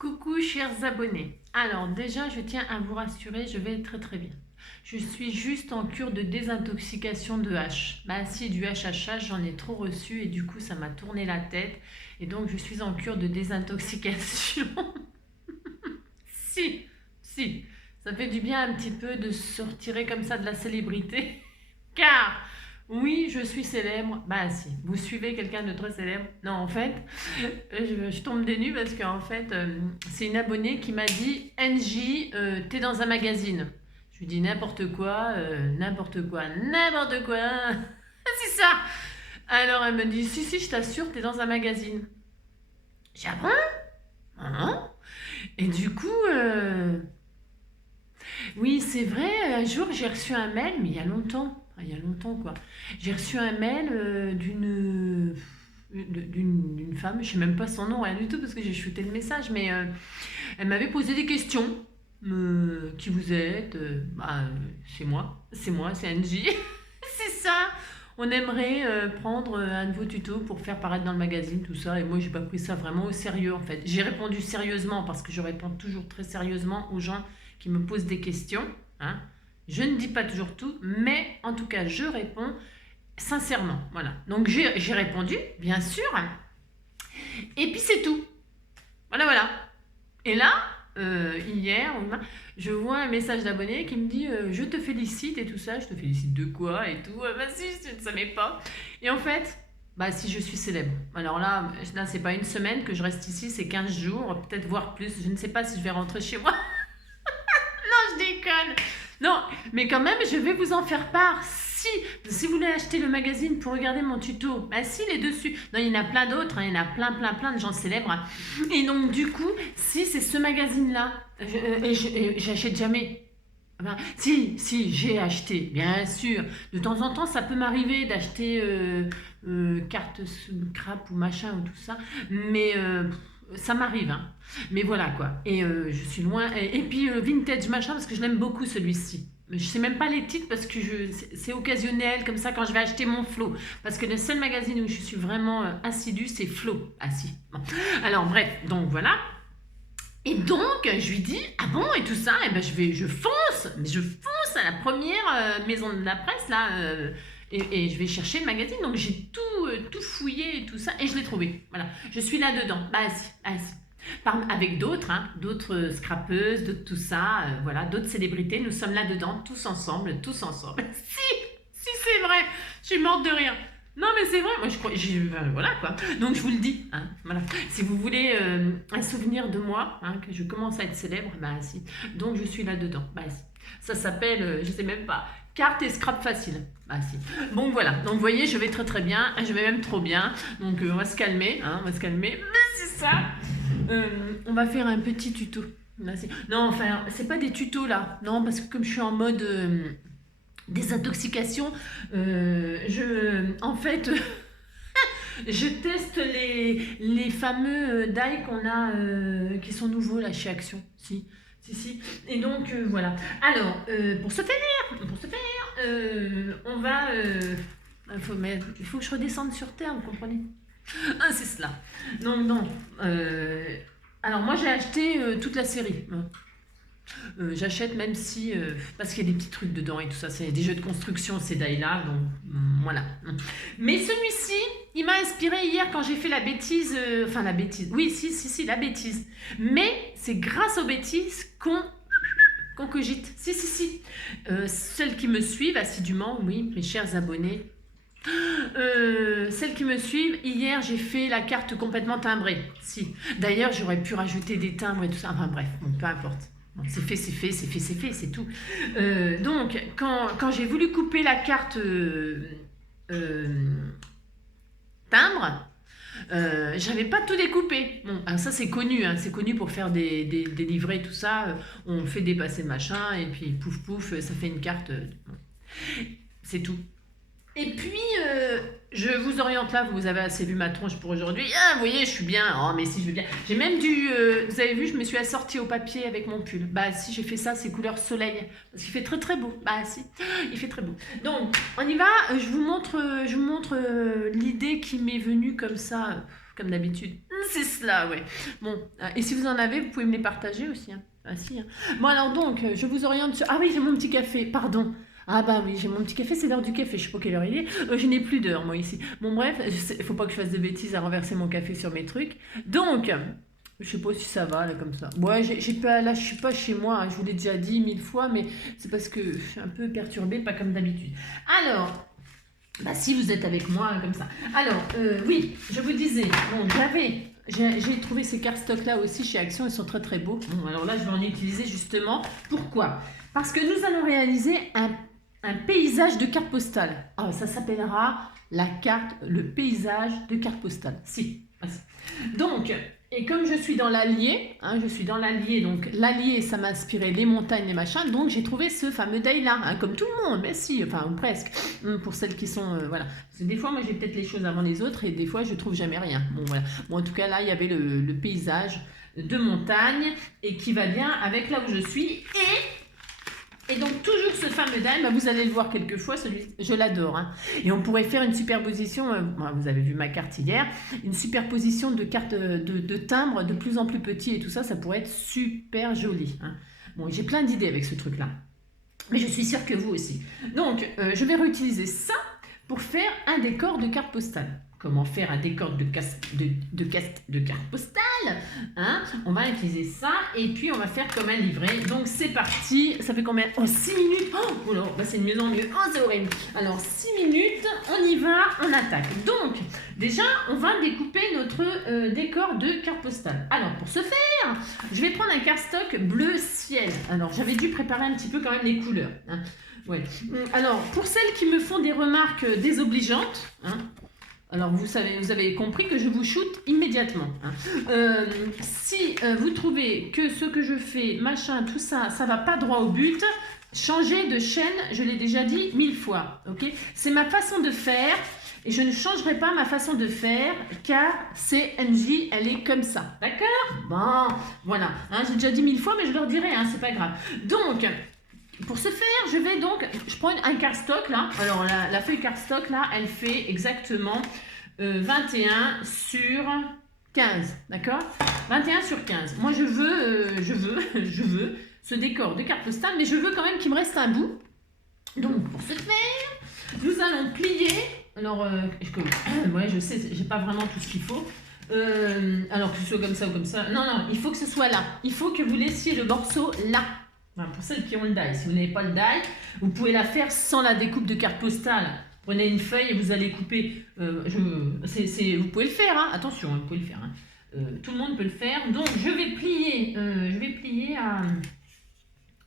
Coucou chers abonnés. Alors déjà, je tiens à vous rassurer, je vais très très bien. Je suis juste en cure de désintoxication de hache. Bah si, du HHH, j'en ai trop reçu et du coup ça m'a tourné la tête. Et donc je suis en cure de désintoxication. Si, si, ça fait du bien un petit peu de se retirer comme ça de la célébrité. Car, oui, je suis célèbre. Bah si, vous suivez quelqu'un de très célèbre. Non, en fait, je tombe des nues parce qu'en fait, c'est une abonnée qui m'a dit NJ, t'es dans un magazine. Je lui dis n'importe quoi, n'importe quoi, n'importe quoi. C'est ça. Alors elle me dit si, si, je t'assure, t'es dans un magazine. J'ai dit ah bon? Hein. Et du coup, oui, c'est vrai, un jour j'ai reçu un mail, mais il y a longtemps quoi. J'ai reçu un mail d'une femme, je sais même pas son nom, rien du tout, parce que j'ai shooté le message, mais elle m'avait posé des questions. Qui vous êtes? C'est moi, c'est Angie. C'est ça. On aimerait prendre un de vos tutos pour faire paraître dans le magazine, tout ça. Et moi, j'ai pas pris ça vraiment au sérieux, en fait. J'ai répondu sérieusement, parce que je réponds toujours très sérieusement aux gens qui me posent des questions. Hein. Je ne dis pas toujours tout, mais en tout cas, je réponds sincèrement. Voilà. Donc, j'ai répondu, bien sûr. Et puis, c'est tout. Voilà, voilà. Et là, hier, je vois un message d'abonné qui me dit je te félicite et tout ça. Je te félicite de quoi et tout. Bah si, je ne savais pas. Et en fait, bah si, je suis célèbre. Alors là c'est pas une semaine que je reste ici, c'est 15 jours, peut-être voire plus. Je ne sais pas si je vais rentrer chez moi. Non, je déconne. Non, mais quand même, je vais vous en faire part. Si vous voulez acheter le magazine pour regarder mon tuto, bah si, il est dessus. Non, il y en a plein d'autres, hein, il y en a plein de gens célèbres. Et donc, du coup, si c'est ce magazine-là, j'achète jamais. Enfin, si, j'ai acheté, bien sûr. De temps en temps, ça peut m'arriver d'acheter carte scrap ou machin ou tout ça. Mais ça m'arrive, hein. Mais voilà quoi. Et je suis loin. Et puis vintage machin, parce que je l'aime beaucoup celui-ci. Je sais même pas les titres parce que c'est occasionnel comme ça quand je vais acheter mon Flo. Parce que le seul magazine où je suis vraiment assidue, c'est Flo. Ah si. Bon. Alors bref, donc voilà. Et donc, je lui dis, ah bon, et tout ça, et ben je fonce, mais je fonce à la première maison de la presse, là, et je vais chercher le magazine. Donc, j'ai tout fouillé et tout ça, et je l'ai trouvé. Voilà, je suis là-dedans. Bah, si, ah, si. Avec d'autres, hein, d'autres scrapeuses, d'autres tout ça, voilà, d'autres célébrités, nous sommes là-dedans, tous ensemble, tous ensemble. Si, c'est vrai, je suis morte de rire. Non mais c'est vrai, moi je crois, voilà quoi. Donc je vous le dis, hein, voilà. Si vous voulez un souvenir de moi, hein, que je commence à être célèbre, bah si. Donc je suis là-dedans, bah si. Ça s'appelle, je sais même pas, carte et scrap facile. Bah si. Bon voilà, donc vous voyez, je vais très très bien, je vais même trop bien. Donc on va se calmer, hein, on va se calmer. Mais c'est ça. On va faire un petit tuto. Là, non, enfin, c'est pas des tutos là. Non, parce que comme je suis en mode désintoxication, en fait, je teste les fameux die qu'on a, qui sont nouveaux là chez Action. Si. Et donc, voilà. Alors, pour ce faire, on va... il faut que je redescende sur Terre, vous comprenez? Ah, c'est cela. Donc, non. Alors, moi, j'ai acheté toute la série. J'achète même si... parce qu'il y a des petits trucs dedans et tout ça. C'est des jeux de construction, ces die-là. Donc, voilà. Mais celui-ci, il m'a inspiré hier quand j'ai fait la bêtise... Enfin, la bêtise. Oui, si, la bêtise. Mais c'est grâce aux bêtises qu'on cogite. Si. Celles qui me suivent assidûment, oui, mes chers abonnés... celles qui me suivent, hier j'ai fait la carte complètement timbrée. Si. D'ailleurs, j'aurais pu rajouter des timbres et tout ça. Enfin bref, bon, peu importe. Bon, c'est fait, c'est tout. Donc, quand j'ai voulu couper la carte timbre, j'avais pas tout découpé. Bon, alors ça c'est connu, hein, c'est connu pour faire des livrets, tout ça. On fait dépasser le machin et puis pouf, ça fait une carte. C'est tout. Et puis, je vous oriente là, vous avez assez vu ma tronche pour aujourd'hui. Ah, vous voyez, je suis bien. Oh, mais si, je veux bien. J'ai même vous avez vu, je me suis assortie au papier avec mon pull. Bah, si, j'ai fait ça, c'est couleur soleil. Parce qu'il fait très très beau. Bah, si, il fait très beau. Donc, on y va. Je vous montre l'idée qui m'est venue comme ça comme d'habitude. C'est cela, ouais. Bon, et si vous en avez, vous pouvez me les partager aussi. Hein. Ah si. Hein. Bon, alors donc, je vous oriente sur... Ah oui, j'ai mon petit café, pardon. Ah bah oui, j'ai mon petit café, c'est l'heure du café, je sais pas quelle heure il est. Je n'ai plus d'heure, moi, ici. Bon, bref, il faut pas que je fasse de bêtises à renverser mon café sur mes trucs. Donc... Je sais pas si ça va là comme ça. Ouais, j'ai pas, là je suis pas chez moi, hein, je vous l'ai déjà dit 1000 fois, mais c'est parce que je suis un peu perturbée, pas comme d'habitude. Alors, bah si vous êtes avec moi comme ça. Alors, oui, je vous disais, bon, j'ai trouvé ces cardstocks là aussi chez Action, ils sont très très beaux. Bon, alors là je vais en utiliser justement. Pourquoi? Parce que nous allons réaliser un paysage de carte postale. Ah, ça s'appellera le paysage de carte postale. Si. Donc, et comme je suis dans l'Allier, hein, donc l'Allier, ça m'a inspiré les montagnes, les machins, donc j'ai trouvé ce fameux deuil-là, hein, comme tout le monde, mais si, enfin, ou presque, pour celles qui sont, voilà. Parce que des fois, moi, j'ai peut-être les choses avant les autres, et des fois, je trouve jamais rien. Bon, voilà. Bon, en tout cas, là, il y avait le paysage de montagne, et qui va bien avec là où je suis, et donc, toujours ce fameux daim, bah, vous allez le voir quelques fois, celui, je l'adore. Hein. Et on pourrait faire une superposition, vous avez vu ma carte hier, une superposition de cartes de timbres de plus en plus petits et tout ça, ça pourrait être super joli. Hein. Bon, j'ai plein d'idées avec ce truc-là. Mais je suis sûre que vous aussi. Donc, je vais réutiliser ça pour faire un décor de carte postale. Comment faire un décor de carte postale, hein? On va utiliser ça et puis on va faire comme un livret. Donc c'est parti, ça fait combien? Oh, 6 minutes. Oh là, bah c'est de mieux en mieux. Oh, c'est horrible. Alors 6 minutes, on y va, on attaque. Donc déjà, on va découper notre décor de carte postale. Alors pour ce faire, je vais prendre un cardstock bleu ciel. Alors j'avais dû préparer un petit peu quand même les couleurs. Hein. Ouais. Alors pour celles qui me font des remarques désobligeantes, hein, alors, vous avez compris que je vous shoot immédiatement. Hein. Si vous trouvez que ce que je fais, machin, tout ça, ça va pas droit au but, changez de chaîne, je l'ai déjà dit 1000 fois. Okay, c'est ma façon de faire et je ne changerai pas ma façon de faire car CNJ, elle est comme ça. D'accord? Bon, voilà. Hein, j'ai déjà dit 1000 fois, mais je leur dirai, hein, c'est pas grave. Donc... Pour ce faire, je prends un cardstock là. Alors la feuille cardstock là, elle fait exactement 21 sur 15, d'accord? 21 sur 15. Moi je veux ce décor de carte postale, mais je veux quand même qu'il me reste un bout. Donc pour ce faire, nous allons plier. Alors, ouais, je sais, j'ai pas vraiment tout ce qu'il faut. Alors que ce soit comme ça ou comme ça. Non, il faut que ce soit là. Il faut que vous laissiez le morceau là. Enfin, pour celles qui ont le die, si vous n'avez pas le die, vous pouvez la faire sans la découpe de carte postale. Prenez une feuille et vous allez couper. Vous pouvez le faire, hein, attention, vous pouvez le faire. Hein. Tout le monde peut le faire. Donc je vais plier à.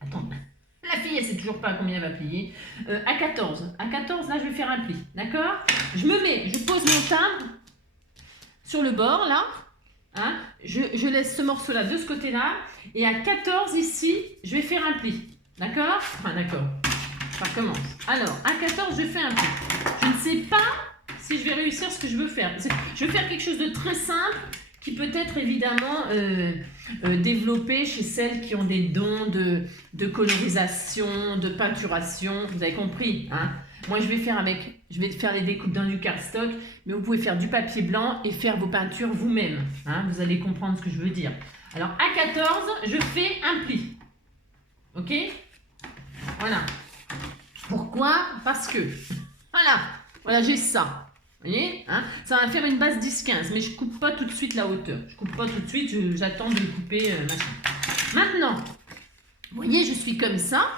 Attends, la fille elle sait toujours pas à combien elle va plier. À 14. À 14, là je vais faire un pli. D'accord? Je pose mon timbre sur le bord là. Hein, je laisse ce morceau-là de ce côté-là. Et à 14, ici, je vais faire un pli. D'accord? Enfin, d'accord. Ça recommence. Alors, à 14, je fais un pli. Je ne sais pas si je vais réussir ce que je veux faire. Je vais faire quelque chose de très simple qui peut être évidemment développé chez celles qui ont des dons de colorisation, de peinturation. Vous avez compris, hein? Moi, je vais faire les découpes dans du cardstock, mais vous pouvez faire du papier blanc et faire vos peintures vous-même. Hein, vous allez comprendre ce que je veux dire. Alors, à 14, je fais un pli. Ok? Voilà. Pourquoi? Parce que, voilà, j'ai ça. Vous voyez, hein, ça va faire une base 10-15, mais je ne coupe pas tout de suite la hauteur. Je ne coupe pas tout de suite, j'attends de le couper. Maintenant, vous voyez, je suis comme ça.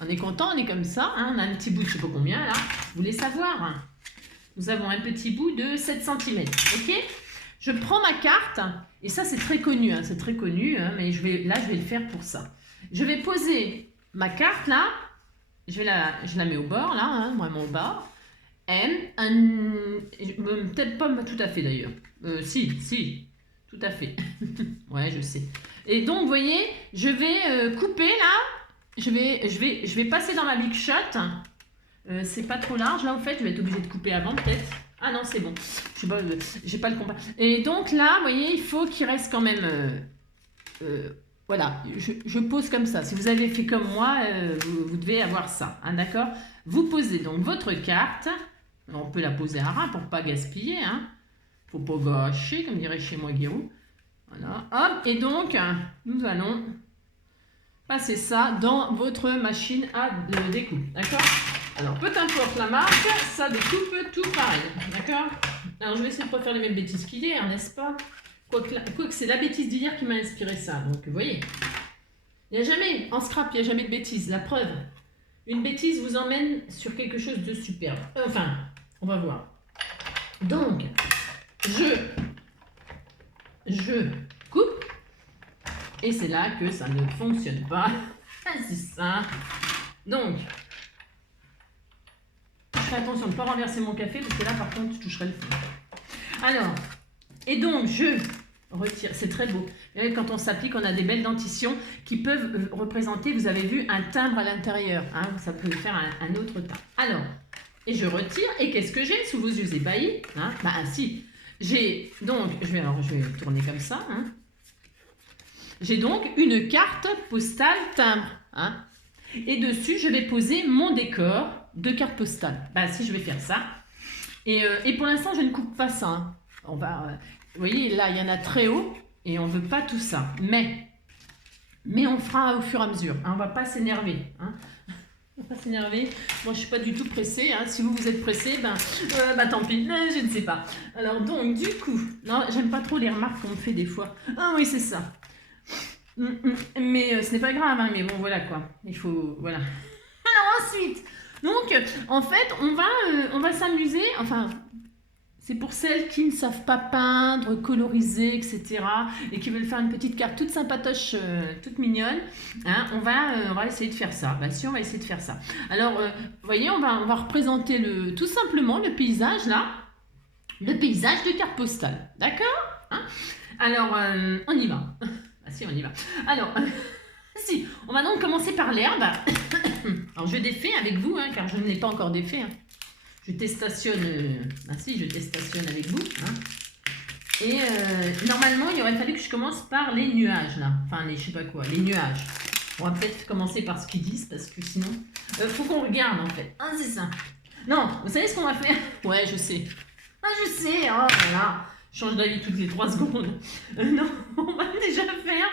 On est content, on est comme ça, hein, on a un petit bout de je sais pas combien là, vous voulez savoir, hein. Nous avons un petit bout de 7 cm, ok? Je prends ma carte, et ça c'est très connu, hein, mais je vais le faire pour ça. Je vais poser ma carte là, je la mets au bord là, hein, vraiment au bord, peut-être pas tout à fait d'ailleurs, si, tout à fait, ouais je sais. Et donc vous voyez, je vais couper là, je vais passer dans ma Big Shot. C'est pas trop large là, en fait. Je vais être obligée de couper avant, peut-être. Ah non, c'est bon. Je sais pas, j'ai pas le compas. Et donc là, vous voyez, il faut qu'il reste quand même. Voilà, je pose comme ça. Si vous avez fait comme moi, vous devez avoir ça. Hein, d'accord? Vous posez donc votre carte. On peut la poser à ras pour pas gaspiller. Hein. Faut pas gâcher, comme dirait chez moi Guérou. Voilà, hop, et donc, nous allons passer ça dans votre machine à découpe, d'accord? Alors, peu importe la marque, ça découpe tout pareil, d'accord? Alors, je vais essayer de ne pas faire les mêmes bêtises qu'hier, n'est-ce pas? Quoique c'est la bêtise d'hier qui m'a inspiré ça, donc vous voyez. Il n'y a jamais, en scrap, il n'y a jamais de bêtises, la preuve. Une bêtise vous emmène sur quelque chose de superbe. Enfin, on va voir. Donc, je coupe, et c'est là que ça ne fonctionne pas. C'est ça. Donc, je fais attention de ne pas renverser mon café, parce que là, par contre, je toucherai le fond. Alors, et donc, je retire, c'est très beau. Et quand on s'applique, on a des belles dentitions qui peuvent représenter, vous avez vu, un timbre à l'intérieur. Hein, ça peut faire un autre timbre. Alors, et je retire, et qu'est-ce que j'ai sous vos yeux ébahis, hein? Bah, si, j'ai, donc, je vais tourner comme ça, hein. J'ai donc une carte postale timbre, hein. Et dessus, je vais poser mon décor de carte postale. Bah, si, je vais faire ça. Et pour l'instant, je ne coupe pas ça, hein. On va, vous voyez, là, il y en a très haut, et on ne veut pas tout ça. Mais on fera au fur et à mesure, hein. On ne va pas s'énerver, hein. On va pas s'énerver. Moi, je ne suis pas du tout pressée, hein. Si vous êtes pressé, tant pis, je ne sais pas. Alors, donc, du coup, non, j'aime pas trop les remarques qu'on me fait des fois. Ah oui, c'est ça. Mais ce n'est pas grave, hein, mais bon, voilà quoi. Il faut, voilà. Alors ensuite, donc, en fait, on va s'amuser, enfin, c'est pour celles qui ne savent pas peindre, coloriser, etc. et qui veulent faire une petite carte toute sympatoche, toute mignonne, hein, on va essayer de faire ça. Bah si, on va essayer de faire ça. Alors, vous voyez, on va représenter tout simplement le paysage, là. Le paysage de carte postale. D'accord, hein? Alors, on y va. Ah si, on y va. Alors, si, on va donc commencer par l'herbe. Alors, je défais avec vous, hein, car je ne l'ai pas encore défait. Hein. Je testationne, je testationne avec vous. Hein. Et normalement, il aurait fallu que je commence par les nuages, là. Enfin, je sais pas quoi, les nuages. On va peut-être commencer par ce qu'ils disent, parce que sinon... faut qu'on regarde, en fait. Ah, c'est ça. Non, vous savez ce qu'on va faire? Ouais, je sais. Ah, je sais, oh voilà. Je change d'avis toutes les 3 secondes. Non, on va déjà faire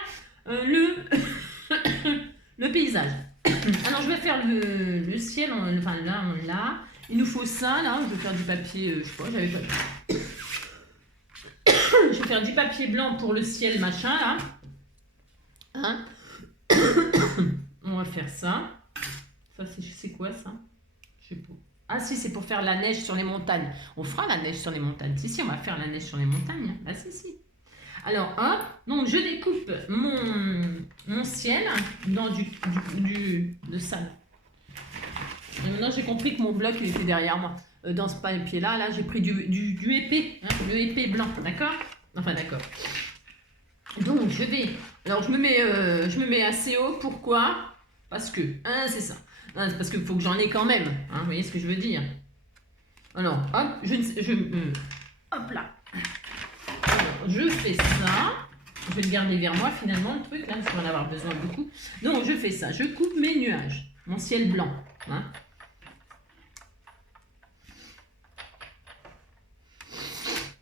le paysage. Alors, je vais faire le ciel, enfin là. Il nous faut ça, là. Je vais faire du papier, je sais pas, j'avais pas... Je vais faire du papier blanc pour le ciel, machin, là. Hein? On va faire ça. Ça, c'est quoi, ça? Je sais pas. Ah si, c'est pour faire la neige sur les montagnes. On fera la neige sur les montagnes. Si, on va faire la neige sur les montagnes. Ah si. Alors, hop, donc je découpe mon ciel dans de sable. Et maintenant, j'ai compris que mon bloc, il était derrière moi. Dans ce papier-là, là, j'ai pris du épais, hein, le épais blanc, d'accord? Enfin, d'accord. Donc, alors, je me mets assez haut. Pourquoi? Parce que, hein, c'est ça. Non, c'est parce qu'il faut que j'en ai quand même. Hein, vous voyez ce que je veux dire? Alors, hop, hop là. Alors, je fais ça. Je vais le garder vers moi finalement, le truc, là, parce qu'on va en avoir besoin beaucoup. Donc, je fais ça. Je coupe mes nuages. Mon ciel blanc. Hein.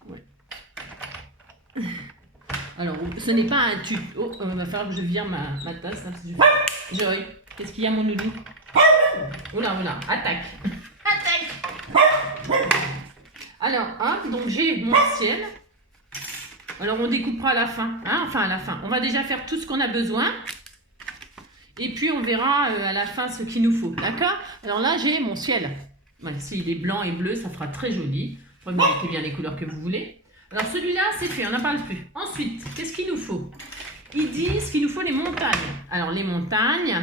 Ouais. Alors, ce n'est pas un tube. Oh, il va falloir que je vire ma tasse. Joy, qu'est-ce qu'il y a, mon loulou? Oula, attaque. Alors, hop, donc j'ai mon ciel. Alors, on découpera à la fin. Hein, enfin, à la fin. On va déjà faire tout ce qu'on a besoin. Et puis, on verra à la fin ce qu'il nous faut. D'accord? Alors là, j'ai mon ciel. Voilà, s'il est blanc et bleu, ça fera très joli. Vous mettez bien les couleurs que vous voulez. Alors, celui-là, c'est fait. On n'en parle plus. Ensuite, qu'est-ce qu'il nous faut? Ils disent qu'il nous faut les montagnes. Alors, les montagnes...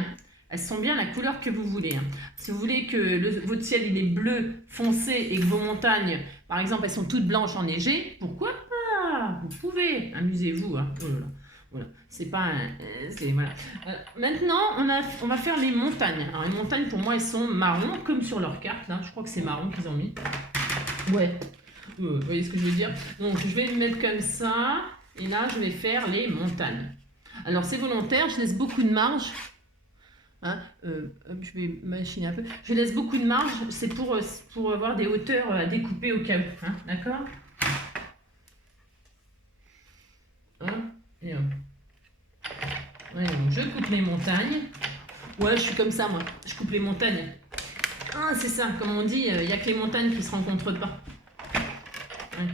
Elles sont bien la couleur que vous voulez. Hein. Si vous voulez que votre ciel il est bleu foncé et que vos montagnes, par exemple, elles sont toutes blanches enneigées, pourquoi pas? Vous pouvez. Amusez-vous. Hein. Oh là là. Voilà. C'est pas voilà. Maintenant, on va faire les montagnes. Alors, les montagnes, pour moi, elles sont marron, comme sur leur carte. Là. Je crois que c'est marron qu'ils ont mis. Ouais. Vous voyez ce que je veux dire? Donc, je vais le mettre comme ça. Et là, je vais faire les montagnes. Alors, c'est volontaire. Je laisse beaucoup de marge. Hein, je vais machiner un peu. Je laisse beaucoup de marge, c'est pour avoir des hauteurs à découper au cas où. Hein, d'accord? Et hop. Ouais, donc je coupe les montagnes. Ouais, je suis comme ça, moi. Je coupe les montagnes. Ah, c'est ça, comme on dit, il n'y a que les montagnes qui se rencontrent pas. Ouais.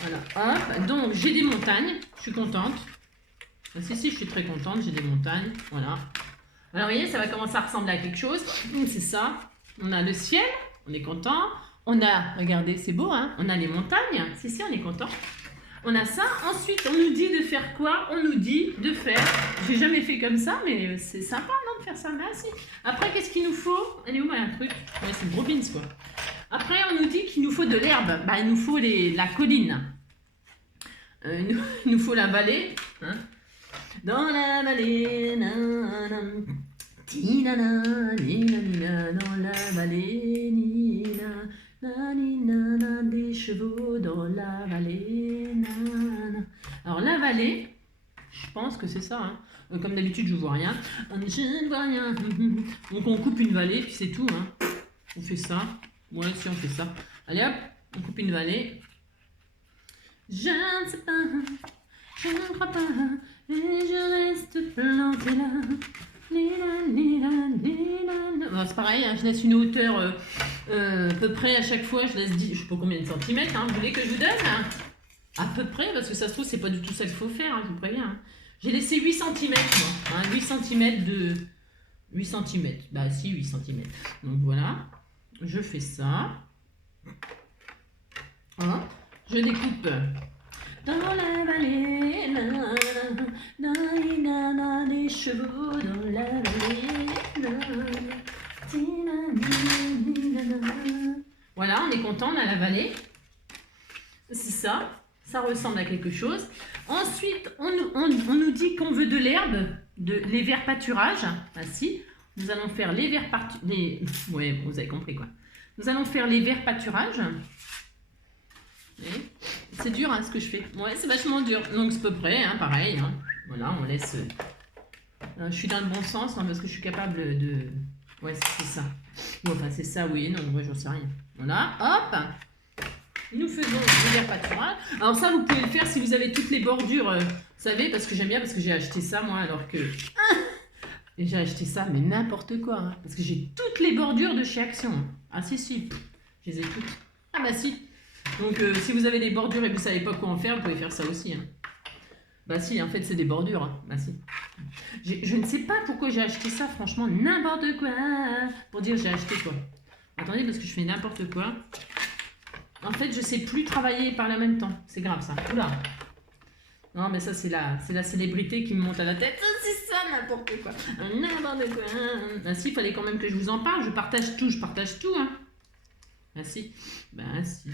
Voilà, hop. Donc, j'ai des montagnes. Je suis contente. Ah, si, je suis très contente. J'ai des montagnes. Voilà. Alors, vous voyez, ça va commencer à ressembler à quelque chose. C'est ça. On a le ciel. On est content. On a, regardez, c'est beau, hein. On a les montagnes. Si, on est content. On a ça. Ensuite, on nous dit de faire quoi? On nous dit de faire... J'ai jamais fait comme ça, mais c'est sympa, non, de faire ça? Là, si. Après, qu'est-ce qu'il nous faut? Elle est où, moi, un truc? Ouais, c'est le gros beans, quoi. Après, on nous dit qu'il nous faut de l'herbe. Bah, il nous faut la colline. Il nous faut la vallée. Hein. Dans la vallée, nanana, tinana, nina, dans la vallée, nina. Nanina, des chevaux dans la vallée. Nanana. Alors la vallée, je pense que c'est ça. Hein. Comme d'habitude, je ne vois rien. Je ne vois rien. Donc on coupe une vallée, puis c'est tout. Hein. On fait ça. Ouais, si on fait ça. Allez hop, on coupe une vallée. Je ne sais pas, je ne crois pas, et je reste plantée là. Bon, c'est pareil, hein, je laisse une hauteur à peu près à chaque fois, je laisse 10, je sais pas combien de centimètres, hein, vous voulez que je vous donne hein. À peu près, parce que ça se trouve, c'est pas du tout ça qu'il faut faire, hein, je vous préviens. Hein. J'ai laissé 8 cm, moi, hein, 8 cm de... 8 cm, bah si, 8 cm. Donc voilà, je fais ça. Hein, je découpe... Dans la vallée, des chevaux dans la vallée. Voilà, on est content, on a la vallée. C'est ça, ça ressemble à quelque chose. Ensuite, on nous dit qu'on veut de l'herbe, les verts pâturages. Ah si, nous allons faire les verts pâturages. Ouais, vous avez compris quoi. Nous allons faire les verts pâturages. C'est dur hein, ce que je fais. Ouais, c'est vachement dur. Donc c'est à peu près, hein, pareil. Hein. Voilà, on laisse... je suis dans le bon sens hein, parce que je suis capable de... Ouais, c'est ça. Bon, enfin, c'est ça, oui. Non, moi, j'en sais rien. Voilà, hop. Nous faisons le verre pâturage. Alors ça, vous pouvez le faire si vous avez toutes les bordures. Vous savez, parce que j'aime bien, parce que j'ai acheté ça, moi, alors que... Et j'ai acheté ça, mais n'importe quoi. Hein, parce que j'ai toutes les bordures de chez Action. Ah si, je les ai toutes. Ah bah si. Donc, si vous avez des bordures et que vous ne savez pas quoi en faire, vous pouvez faire ça aussi. Hein. Bah si, en fait, c'est des bordures. Hein. Bah si. Je ne sais pas pourquoi j'ai acheté ça, franchement, n'importe quoi. Pour dire j'ai acheté quoi. Attendez, parce que je fais n'importe quoi. En fait, je ne sais plus travailler par la même temps. C'est grave, ça. Oula. Non, mais ça, c'est la célébrité qui me monte à la tête. C'est ça, n'importe quoi. N'importe quoi. Bah si, il fallait quand même que je vous en parle. Je partage tout. Hein. Bah si. Bah si.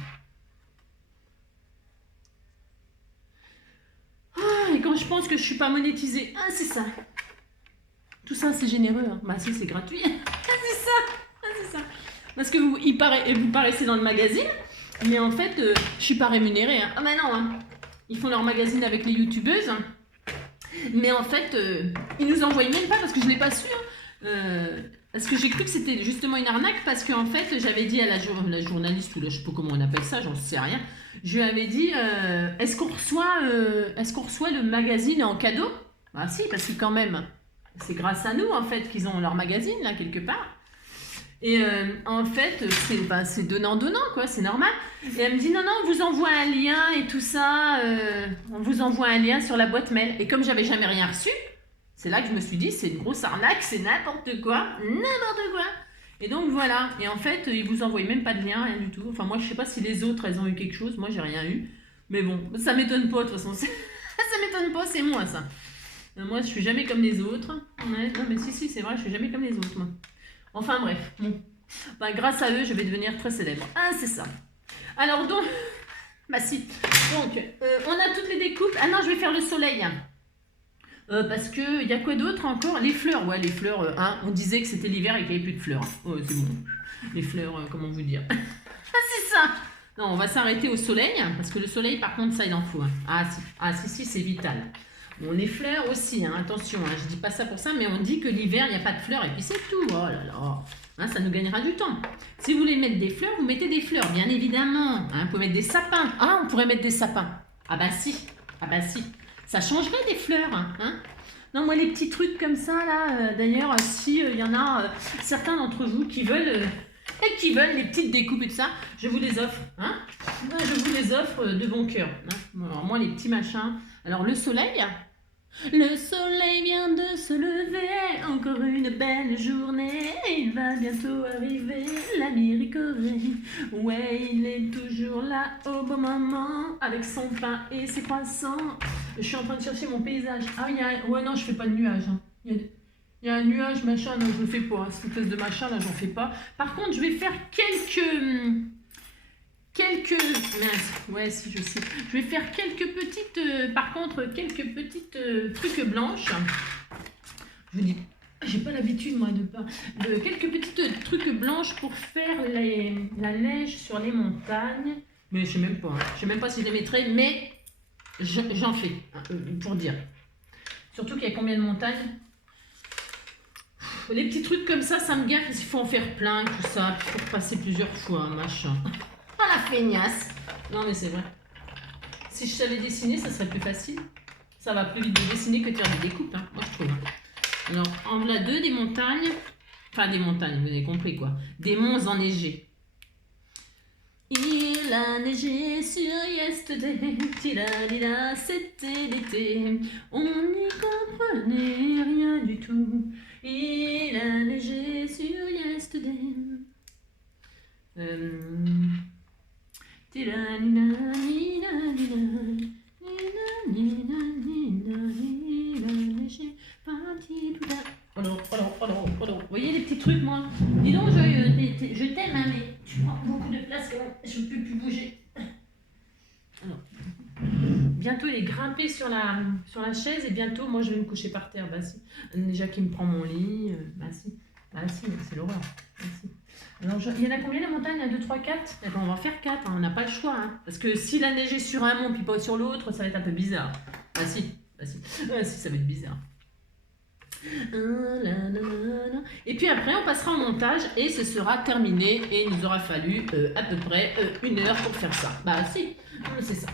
Ah, et quand je pense que je suis pas monétisée, ah c'est ça. Tout ça c'est généreux, hein. Bah si c'est gratuit. c'est ça. Parce que vous paraissez dans le magazine, mais en fait je suis pas rémunérée. Hein. Ah bah non, hein. Ils font leur magazine avec les youtubeuses, hein. Mais en fait ils nous envoient même pas parce que je l'ai pas su. Hein. Parce que j'ai cru que c'était justement une arnaque parce qu'en fait j'avais dit à la journaliste ou là, je sais pas comment on appelle ça, j'en sais rien. Je lui avais dit est-ce qu'on reçoit le magazine en cadeau? Ah si, parce que quand même c'est grâce à nous en fait qu'ils ont leur magazine là quelque part. Et en fait c'est donnant quoi, c'est normal. Et elle me dit non on vous envoie un lien et tout ça, on vous envoie un lien sur la boîte mail. Et comme j'avais jamais rien reçu, c'est là que je me suis dit, c'est une grosse arnaque, c'est n'importe quoi. Et donc voilà, et en fait, ils vous envoient même pas de lien, rien du tout. Enfin moi, je sais pas si les autres, elles ont eu quelque chose, moi j'ai rien eu. Mais bon, ça m'étonne pas de toute façon, ça m'étonne pas, c'est moi ça. Moi, je suis jamais comme les autres. Ouais, non mais si, c'est vrai, je suis jamais comme les autres, moi. Enfin bref, bon. Ben, grâce à eux, je vais devenir très célèbre. Ah, c'est ça. Alors donc, bah si. Donc, on a toutes les découpes. Ah non, je vais faire le soleil. Parce que il y a quoi d'autre encore? Les fleurs, ouais, les fleurs. Hein, on disait que c'était l'hiver et qu'il n'y avait plus de fleurs. Oh, c'est bon. Les fleurs, comment vous dire? Ah, c'est ça. Non, on va s'arrêter au soleil parce que le soleil, par contre, ça il en faut. Hein. Ah si, c'est vital. Bon, les fleurs aussi, hein, attention. Hein, je dis pas ça pour ça, mais on dit que l'hiver il n'y a pas de fleurs et puis c'est tout. Oh là là. Hein, ça nous gagnera du temps. Si vous voulez mettre des fleurs, vous mettez des fleurs, bien évidemment. Hein, vous pouvez mettre des sapins. Ah, on pourrait mettre des sapins. Ah bah si. Ça changerait des fleurs, hein. Non, moi, les petits trucs comme ça, là, d'ailleurs, si il y en a certains d'entre vous qui veulent les petites découpes et tout ça, je vous les offre, hein. Je vous les offre de bon cœur, hein. Alors, moi, les petits machins. Alors, le soleil vient de se lever, encore une belle journée, il va bientôt arriver, l'ami Ricoré. Ouais, il est toujours là au bon moment, avec son pain et ses croissants. Je suis en train de chercher mon paysage. Ah, ouais, non, je fais pas de nuage, hein. Il y a un nuage, machin, non, je le fais pas, hein. Cette espèce de machin, là, j'en fais pas. Par contre, je vais faire mince, ouais, si je sais. Je vais faire quelques petites, par contre, quelques petites trucs blanches. Je vous dis, j'ai pas l'habitude, moi, de quelques petites trucs blanches pour faire la neige sur les montagnes. Mais je sais même pas, hein. Je sais même pas si je les mettrai, mais j'en fais, hein, pour dire. Surtout qu'il y a combien de montagnes? Les petits trucs comme ça me gaffe, il faut en faire plein, tout ça, puis il faut repasser plusieurs fois, machin. Oh la feignasse! Non mais c'est vrai. Si je savais dessiner, ça serait plus facile. Ça va plus vite de dessiner que de faire des découpes, hein, moi je trouve. Alors, en voilà deux, des montagnes. Enfin, des montagnes, vous avez compris quoi. Des monts enneigés. Il a neigé sur Yesterday, tila, c'était l'été. On n'y comprenait rien du tout. Il a neigé sur Yesterday. Alors, vous voyez les petits trucs, moi. Dis donc, je t'aime, hein, mais tu prends beaucoup de place quand même. Je ne peux plus bouger. Alors, bientôt, il est grimpé sur la chaise et bientôt, moi, je vais me coucher par terre. Bah si. Déjà qu'il me prend mon lit. Bah si, c'est l'horreur. Bah, si. Alors, il y en a combien la montagne? 1, 2, 3, 4? Eh ben, on va faire 4, hein. On n'a pas le choix. Hein. Parce que s'il a neigé sur un mont puis pas sur l'autre, ça va être un peu bizarre. Ah si, ça va être bizarre. Et puis après, on passera au montage et ce sera terminé. Et il nous aura fallu à peu près 1 heure pour faire ça. Bah si, c'est ça.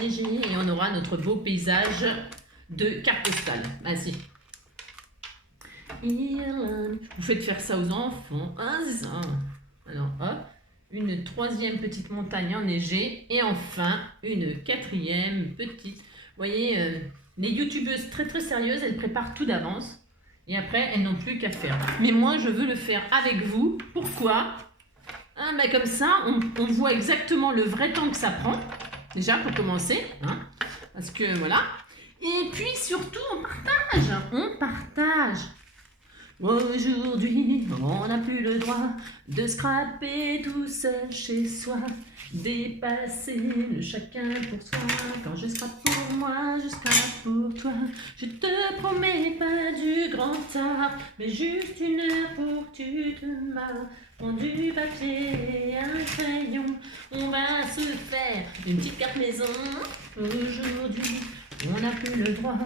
Et on aura notre beau paysage de carte postale. Bah si. Vous faites faire ça aux enfants. Ah, c'est ça. Alors, hop. Une 3e petite montagne enneigée. Et enfin, une 4e petite. Vous voyez, les youtubeuses très très sérieuses, elles préparent tout d'avance. Et après, elles n'ont plus qu'à faire. Mais moi, je veux le faire avec vous. Pourquoi? Ben, comme ça, on voit exactement le vrai temps que ça prend. Déjà, pour commencer. Hein, parce que, voilà. Et puis, surtout, on partage. On partage. Aujourd'hui, on n'a plus le droit de scraper tout seul chez soi, dépasser le chacun pour soi. Quand je scrape pour moi, je scrape pour toi. Je te promets pas du grand art, mais juste 1 heure pour que tu te marres. Prends du papier et un crayon, on va se faire une petite carte maison. Aujourd'hui, on n'a plus le droit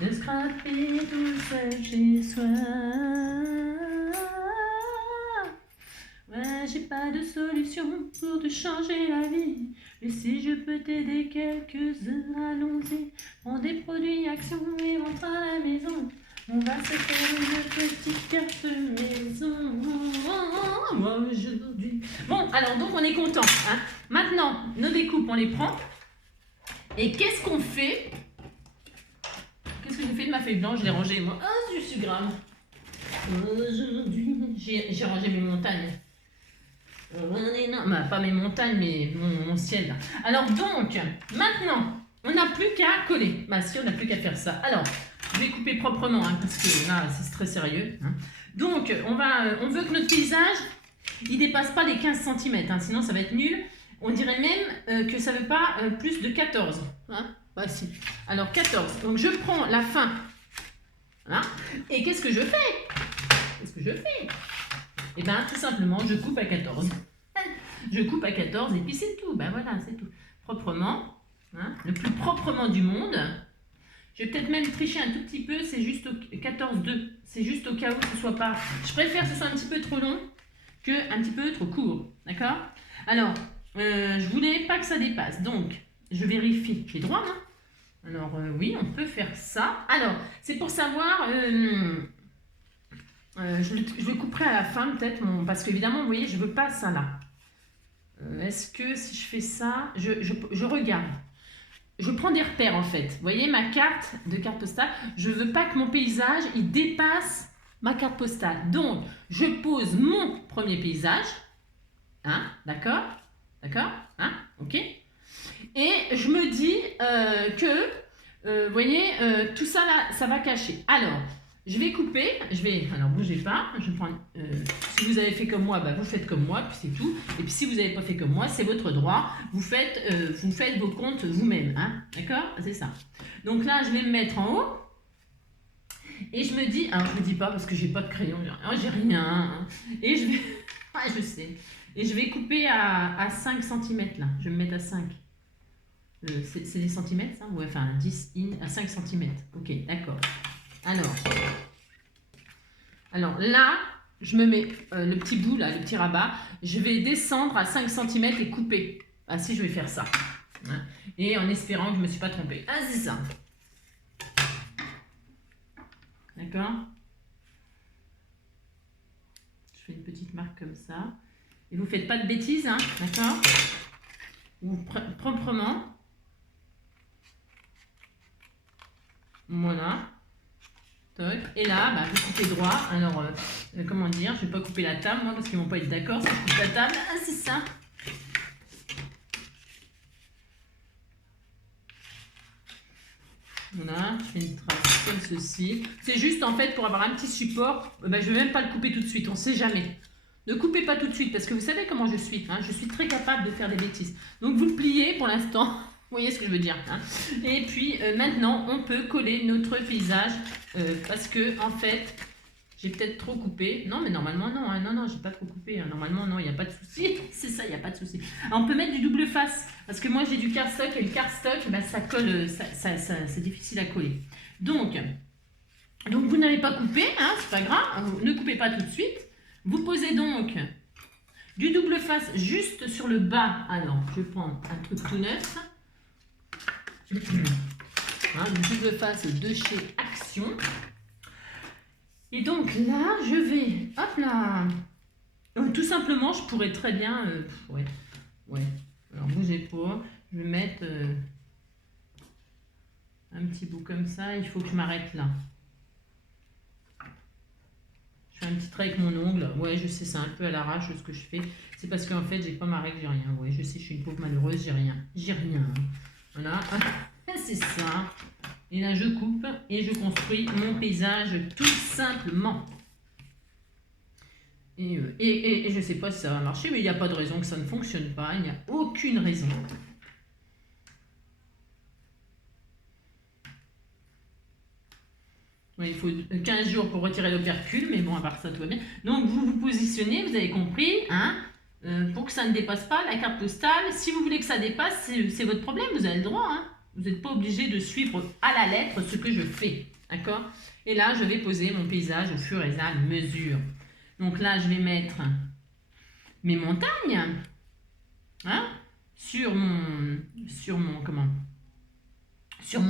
de scraper tout seul chez soi. Ouais, j'ai pas de solution pour te changer la vie. Mais si je peux t'aider quelques heures, allons-y. Prends des produits Action et rentre à la maison. On va se faire une petite carte maison. Aujourd'hui. Bon, alors donc on est content. Hein. Maintenant, nos découpes, on les prend. Et qu'est-ce qu'on fait? Qu'est-ce que j'ai fait de ma feuille blanche? Je l'ai rangée, moi. Ah, je suis grave. Aujourd'hui, j'ai rangé mes montagnes. Bah, pas mes montagnes, mais mon ciel. Là. Alors donc, maintenant, on n'a plus qu'à coller. Bah si, on n'a plus qu'à faire ça. Alors, je vais couper proprement, hein, parce que là, c'est très sérieux. Hein. Donc, on veut que notre paysage, il dépasse pas les 15 cm, hein, sinon ça va être nul. On dirait même que ça ne veut pas plus de 14. Hein. Bah si. Alors 14. Donc je prends la fin. Hein, et qu'est-ce que je fais? Eh bien tout simplement, je coupe à 14. Je coupe à 14 et puis c'est tout. Ben voilà, c'est tout. Proprement. Hein, le plus proprement du monde. Je vais peut-être même tricher un tout petit peu. C'est juste au 14,2. C'est juste au cas où ce soit pas... Je préfère que ce soit un petit peu trop long que un petit peu trop court. D'accord? Alors... je voulais pas que ça dépasse, donc je vérifie. J'ai droit, hein? Alors, oui, on peut faire ça. Alors, c'est pour savoir... je le couperai à la fin, peut-être, parce qu'évidemment, vous voyez, je veux pas ça, là. Est-ce que si je fais ça... Je regarde. Je prends des repères, en fait. Vous voyez, ma carte postale, je veux pas que mon paysage, il dépasse ma carte postale. Donc, je pose mon premier paysage. Hein, d'accord? D'accord? Hein, ok? Et je me dis vous voyez, tout ça là, ça va cacher. Alors, je vais couper, alors bougez pas, je prends, si vous avez fait comme moi, bah, vous faites comme moi, puis c'est tout. Et puis si vous n'avez pas fait comme moi, c'est votre droit, vous faites vos comptes vous-même, hein, d'accord? C'est ça. Donc là, je vais me mettre en haut, et je me dis, alors je me dis pas parce que j'ai pas de crayon, j'ai rien, hein, et je vais, ouais, je sais, et je vais couper à 5 cm là, je vais me mettre à 5. C'est des centimètres, ça? Ouais, enfin 10 à 5 cm. Ok, d'accord. Alors là, je me mets le petit bout, là, le petit rabat. Je vais descendre à 5 cm et couper. Ah si, je vais faire ça. Hein. Et en espérant que je ne me suis pas trompée. Ah, c'est ça. D'accord? Je fais une petite marque comme ça. Et vous ne faites pas de bêtises, hein? D'accord? Ou proprement. Voilà. Et là, bah, vous coupez droit. Alors, comment dire, je ne vais pas couper la table, moi, parce qu'ils ne vont pas être d'accord si je coupe la table. Ah, c'est ça. Voilà, je fais une trace comme ceci. C'est juste, en fait, pour avoir un petit support, bah, je ne vais même pas le couper tout de suite, on ne sait jamais. Ne coupez pas tout de suite, parce que vous savez comment je suis. Hein, je suis très capable de faire des bêtises. Donc, vous le pliez pour l'instant. Vous voyez ce que je veux dire, hein? Et puis maintenant, on peut coller notre paysage parce que en fait, j'ai peut-être trop coupé. Non, mais normalement, non, hein, non, j'ai pas trop coupé. Hein. Normalement, non, il n'y a pas de souci. C'est ça, il n'y a pas de souci. On peut mettre du double face parce que moi, j'ai du cardstock et le cardstock, bah, ça colle, c'est difficile à coller. Donc vous n'avez pas coupé, hein, c'est pas grave. Ne coupez pas tout de suite. Vous posez donc du double face juste sur le bas. Alors, je prends un truc tout neuf. Hein, une double face de chez Action. Et donc là, je vais, hop là, tout simplement, je pourrais très bien, ouais, alors bougez pas, je vais mettre un petit bout comme ça, il faut que je m'arrête là. Je fais un petit trait avec mon ongle, ouais, je sais, c'est un peu à l'arrache ce que je fais, c'est parce qu'en fait, j'ai pas ma règle, j'ai rien, ouais, je sais, je suis une pauvre malheureuse, j'ai rien, voilà. C'est ça. Et là, je coupe et je construis mon paysage tout simplement. Et je ne sais pas si ça va marcher, mais il n'y a pas de raison que ça ne fonctionne pas. Il n'y a aucune raison. Ouais, il faut 15 jours pour retirer l'opercule, mais bon, à part ça, tout va bien. Donc, vous vous positionnez, vous avez compris, hein, pour que ça ne dépasse pas la carte postale. Si vous voulez que ça dépasse, c'est votre problème, vous avez le droit, hein. Vous n'êtes pas obligé de suivre à la lettre ce que je fais. D'accord? Et là, je vais poser mon paysage au fur et à mesure. Donc là, je vais mettre mes montagnes hein, sur mon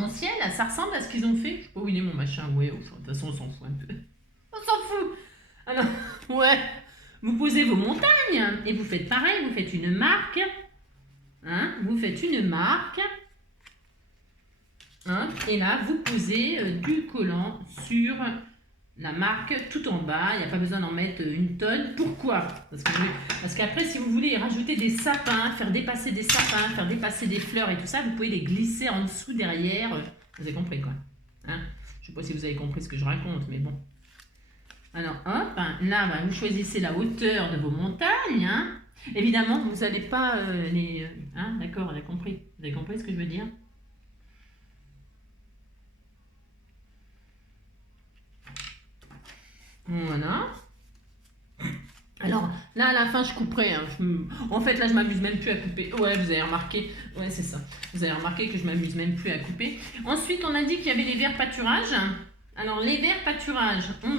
ciel. Ça ressemble à ce qu'ils ont fait. Je ne sais pas où il est mon machin. Ouais, de toute façon, on s'en fout un peu. On s'en fout. Alors, ouais. Vous posez vos montagnes et vous faites pareil. Vous faites une marque. Hein, vous faites une marque. Hein, et là, vous posez du collant sur la marque tout en bas. Il n'y a pas besoin d'en mettre une tonne. Pourquoi? Parce qu'après, si vous voulez rajouter des sapins, faire dépasser des sapins, faire dépasser des fleurs et tout ça, vous pouvez les glisser en dessous, derrière. Vous avez compris, quoi. Hein, je ne sais pas si vous avez compris ce que je raconte, mais bon. Alors, hop, hein, là, bah, vous choisissez la hauteur de vos montagnes. Hein. Évidemment, vous n'allez pas les... Hein, d'accord, vous avez compris. Vous avez compris ce que je veux dire? Voilà. Alors, là, à la fin, je couperai. Hein. En fait, là, je m'amuse même plus à couper. Ouais, vous avez remarqué. Ouais, c'est ça. Vous avez remarqué que je m'amuse même plus à couper. Ensuite, on a dit qu'il y avait les verts pâturages. Alors, les verts pâturages, on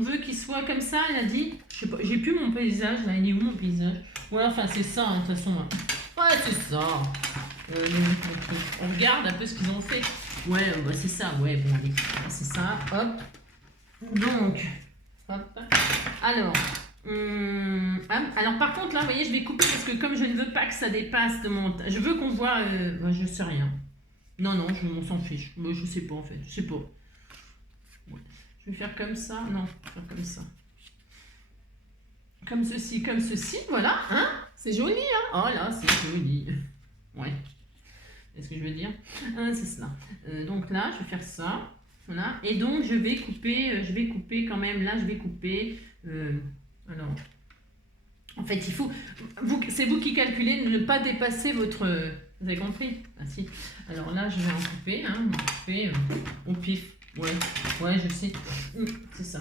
veut qu'ils soient comme ça. Elle a dit, je sais pas, j'ai plus mon paysage. Là, il est où mon paysage? Ouais, enfin, c'est ça, hein, de toute façon. Ouais, c'est ça. On regarde un peu ce qu'ils ont fait. Ouais, bah c'est ça. Ouais, bon, allez. C'est ça. Hop. Donc, hop. Alors, alors par contre, là, vous voyez, je vais couper parce que comme je ne veux pas que ça dépasse de mon... Je veux qu'on voit... je sais rien. Non, non, on s'en fiche. Moi, je sais pas, en fait. Je sais pas. Ouais. Je vais faire comme ça. Non, je vais faire comme ça. Comme ceci, voilà, hein. C'est joli, hein. Oh là, c'est joli. Ouais. Est-ce que je veux dire? C'est cela. Donc là, je vais faire ça. Voilà. Et donc, je vais couper quand même. Là, je vais couper. Alors, en fait, il faut... C'est vous qui calculez, ne pas dépasser votre... Vous avez compris? Ah si. Alors là, je vais en couper. Hein, couper au pif. Ouais, ouais, je sais. C'est ça.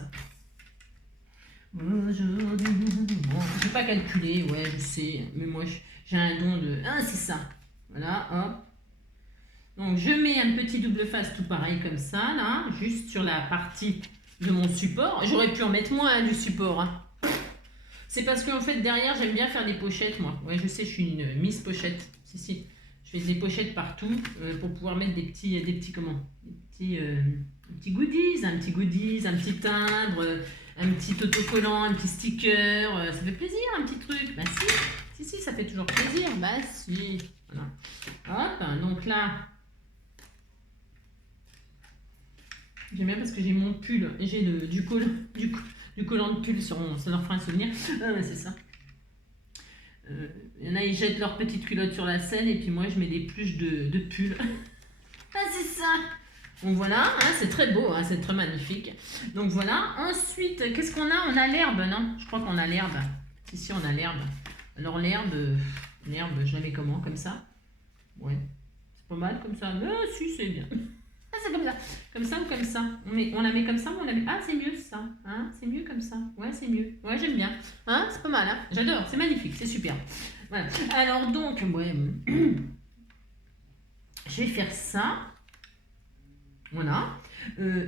J'ai pas calculé, ouais, je sais. Mais moi, j'ai un don de... Ah, c'est ça. Voilà, hop. Donc, je mets un petit double face tout pareil comme ça, là. Juste sur la partie de mon support. J'aurais pu en mettre moins, hein, du support. Hein. C'est parce qu'en fait, derrière, j'aime bien faire des pochettes, moi. Ouais, je sais, je suis une Miss Pochette. Si, si. Je fais des pochettes partout pour pouvoir mettre des petits comment? Des petits goodies, un petit timbre, un petit autocollant, un petit sticker. Ça fait plaisir, un petit truc. Bah si, si, ça fait toujours plaisir. Bah si. Voilà. Hop, donc là, j'aime bien parce que j'ai mon pull et j'ai du collant de pull sur ça leur fera un souvenir. C'est ça. Il y en a, ils jettent leurs petites culottes sur la scène et puis moi, je mets des pluches de pull. Ah, c'est ça. Donc voilà, hein, c'est très beau, hein, c'est très magnifique. Donc voilà. Ensuite, qu'est-ce qu'on a? On a l'herbe, non? Je crois qu'on a l'herbe. Ici, on a l'herbe. Alors l'herbe, je la mets comment? Comme ça? Ouais. C'est pas mal comme ça. Si, c'est bien. Ah, c'est comme ça. Comme ça ou comme ça? On la met comme ça ou on la met... Ah, c'est mieux ça. Hein, c'est mieux comme ça. Ouais, c'est mieux. Ouais, j'aime bien. Hein, c'est pas mal. Hein, j'adore. C'est magnifique. C'est super. Voilà. Alors donc, ouais. Je vais faire ça. Voilà.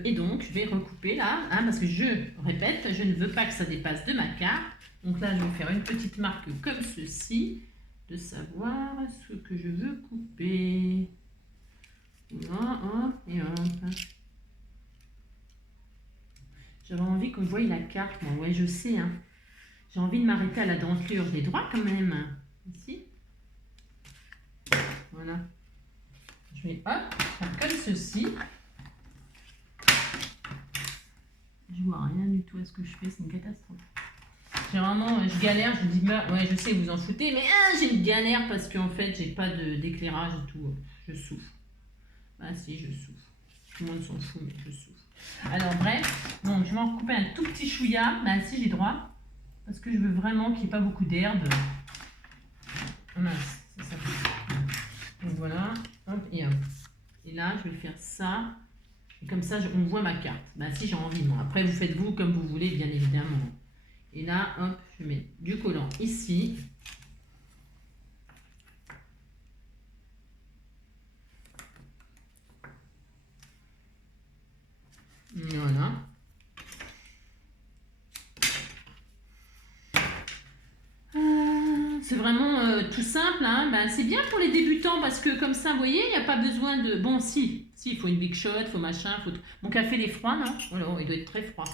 Et donc, je vais recouper là. Hein, parce que je répète, je ne veux pas que ça dépasse de ma carte. Donc là, je vais faire une petite marque comme ceci. De savoir ce que je veux couper. Voilà, hop, et hop. J'avais envie qu'on voie la carte, moi. Ouais, je sais, hein. J'ai envie de m'arrêter à la dentelure. J'ai droit quand même. Ici. Voilà. Je vais, hop, faire comme ceci. Je vois rien du tout à ce que je fais. C'est une catastrophe. J'ai vraiment, je galère. Je dis, ouais, je sais, vous en foutez. Mais j'ai une galère parce qu'en fait, j'ai pas d'éclairage et tout. Je souffre. Ah si, je souffre. Tout le monde s'en fout, mais je souffre. Alors bref, donc je vais en couper un tout petit chouïa. Bah si, j'ai droit. Parce que je veux vraiment qu'il n'y ait pas beaucoup d'herbe. Oh mince, c'est ça. Donc voilà, hop et hop. Et là, je vais faire ça. Et comme ça, on voit ma carte. Bah si, j'ai envie, moi. Après, vous faites vous comme vous voulez, bien évidemment. Et là, hop, je mets du collant ici. Voilà. C'est vraiment tout simple. Hein. Ben, c'est bien pour les débutants parce que comme ça, vous voyez, il n'y a pas besoin de... Bon, si, il faut une big shot, il faut machin. Faut... Mon café, il est froid, non? Oh, il doit être très froid.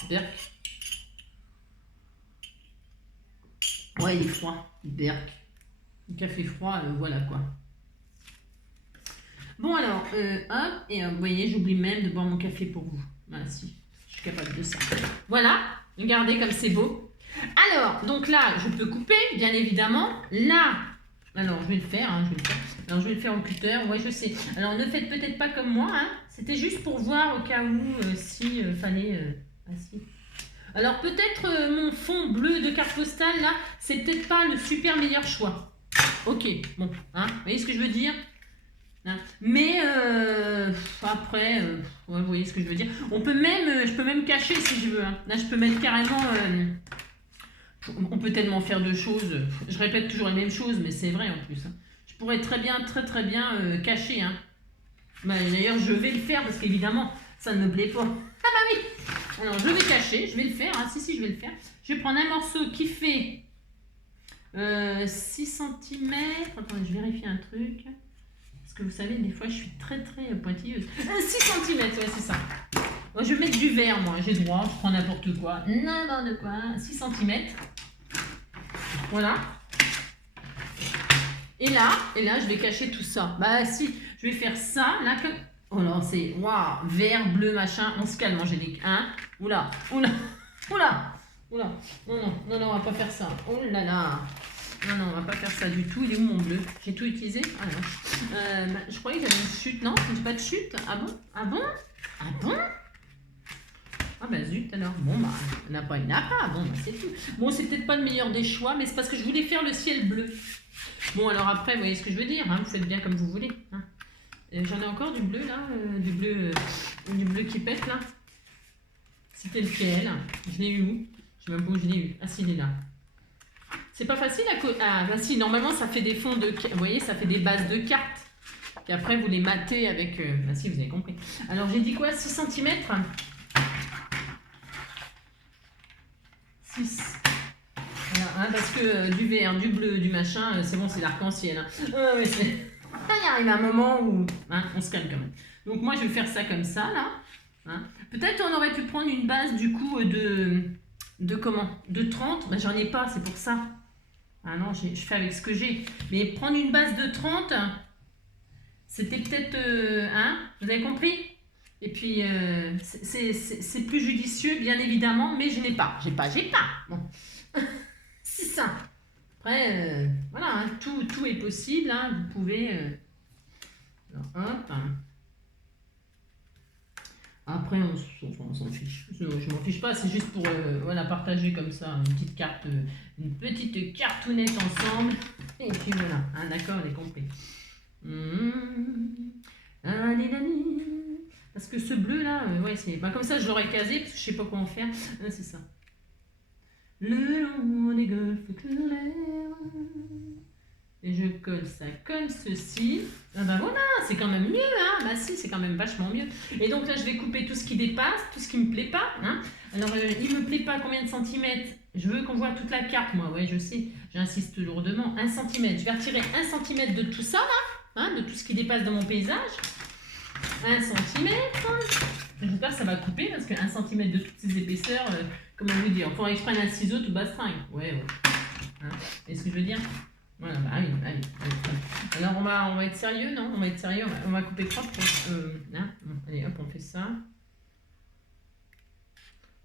Ouais, il est froid. Berk. Le café froid, voilà quoi. Bon alors, hop, et vous voyez, j'oublie même de boire mon café pour vous. Ben si, je suis capable de ça. Voilà, regardez comme c'est beau. Alors, donc là, je peux couper, bien évidemment. Là, alors je vais le faire, hein, Alors, je vais le faire au cutter, ouais, je sais. Alors, ne faites peut-être pas comme moi, hein. C'était juste pour voir au cas où, si fallait... Ah, si. Alors, peut-être mon fond bleu de carte postale, là, c'est peut-être pas le super meilleur choix. Ok, bon, hein, vous voyez ce que je veux dire? Hein. Mais après, ouais, vous voyez ce que je veux dire. On peut même, je peux même cacher si je veux. Hein. Là, je peux mettre carrément... on peut tellement faire de choses. Je répète toujours les mêmes choses, mais c'est vrai en plus. Hein. Je pourrais très bien cacher. Hein. Bah, d'ailleurs, je vais le faire parce qu'évidemment, ça ne me plaît pas. Ah bah oui. Alors, je vais cacher, je vais le faire. Hein. Si, je vais le faire. Je vais prendre un morceau qui fait 6 cm. Attendez, je vérifie un truc. Parce que vous savez, des fois, je suis très pointilleuse. 6 cm, ouais, c'est ça. Moi, je vais mettre du vert, moi. J'ai droit, je prends n'importe quoi. N'importe quoi. 6 cm. Voilà. Et là, je vais cacher tout ça. Bah si, je vais faire ça, là, comme... Oh non, c'est... Waouh, vert, bleu, machin. On se calme, Angélique. Hein. Oula. Non, on va pas faire ça. Oh là là. Non, on va pas faire ça du tout. Il est où mon bleu? J'ai tout utilisé? Ah non. Je croyais que j'avais une chute. Non, j'ai pas de chute. Ah bon? Ah bah zut alors. Bon bah, il n'a pas. Bon bah c'est tout. Bon, c'est peut-être pas le meilleur des choix, mais c'est parce que je voulais faire le ciel bleu. Bon, alors après, vous voyez ce que je veux dire, hein, vous faites bien comme vous voulez. Hein. J'en ai encore du bleu là, du bleu qui pète là. C'était lequel? Je l'ai eu où? Je sais même pas où je l'ai eu. Ah si, il est là. C'est pas facile à... Ah bah si, normalement ça fait des fonds de... Vous voyez, ça fait des bases de cartes. Et après vous les matez avec... Bah si, vous avez compris. Alors j'ai dit quoi? 6 cm 6. Voilà, hein, parce que du vert, du bleu, du machin, c'est bon, c'est l'arc-en-ciel. Hein. Ouais, il arrive un moment où hein, on se calme quand même. Donc moi, je vais faire ça comme ça, là. Hein. Peut-être on aurait pu prendre une base, du coup, de comment? De 30. Ben, j'en ai pas, c'est pour ça. Ah non, je fais avec ce que j'ai. Mais prendre une base de 30, c'était peut-être... hein, vous avez compris? Et puis, c'est plus judicieux, bien évidemment, mais je n'ai pas. J'ai pas. Bon. C'est ça. Après, voilà, hein, tout est possible. Hein, vous pouvez... alors, hop. Hein. Après, on s'en fiche. Je m'en fiche pas, c'est juste pour voilà, partager comme ça une petite cartoonette ensemble. Et puis voilà, hein, d'accord, on est compris. Parce que ce bleu là, ouais, c'est bah, comme ça je l'aurais casé, parce que je sais pas comment faire. C'est ça. Le long des golfes clairs. Et je colle ça comme ceci. Ah bah voilà, c'est quand même mieux, hein. Bah si, c'est quand même vachement mieux. Et donc là, je vais couper tout ce qui dépasse, tout ce qui me plaît pas. Hein. Alors, il me plaît pas combien de centimètres? Je veux qu'on voit toute la carte, moi. Ouais, je sais, j'insiste lourdement. 1 cm. Je vais retirer 1 cm de tout ça, là, hein, de tout ce qui dépasse dans mon paysage. 1 cm. J'espère que ça va couper, parce que 1 cm de toutes ces épaisseurs, comment vous dire? Il faudrait que je prenne un ciseau tout bastringue. Ouais. Hein. Et ce que je veux dire? Voilà, bah allez. Alors on va être sérieux, non? On va être sérieux, on va couper propre. Hein? Allez, hop, on fait ça.